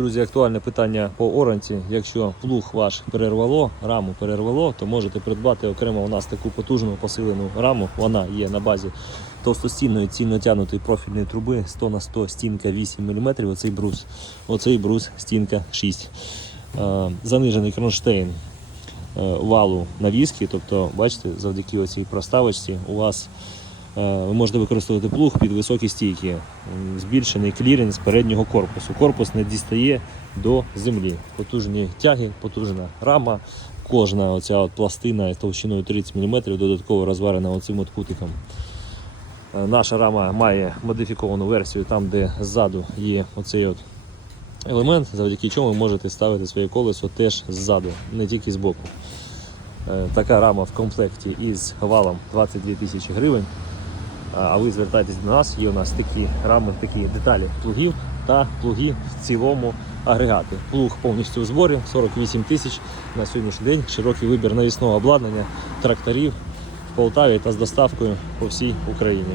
Друзі, актуальне питання по оранці. Якщо плуг ваш перервало, раму перервало, то можете придбати окремо у нас таку потужну посилену раму. Вона є на базі товстостінної цільнотягнутої профільної труби 100 на 100 стінка 8 мм. Оцей брус. Оцей брус стінка 6. Е, Занижений кронштейн е, валу навіски. Тобто, бачите, завдяки оцій проставочці у вас ви можете використовувати плуг під високі стійки. Збільшений кліренс переднього корпусу. Корпус не дістає до землі. Потужні тяги, потужна рама. Кожна оця от пластина товщиною 30 мм додатково розварена оцим от кутиком. Е, Наша рама має модифіковану версію, там де ззаду є оцей от елемент, завдяки чому ви можете ставити своє колесо теж ззаду, не тільки збоку. Е, Така рама в комплекті із валом 22 тисячі гривень. А ви звертайтесь до нас, є у нас такі рами, такі деталі плугів та плуги в цілому агрегати. Плуг повністю у зборі 48 тисяч на сьогоднішній день. Широкий вибір навісного обладнання, тракторів в Полтаві та з доставкою по всій Україні.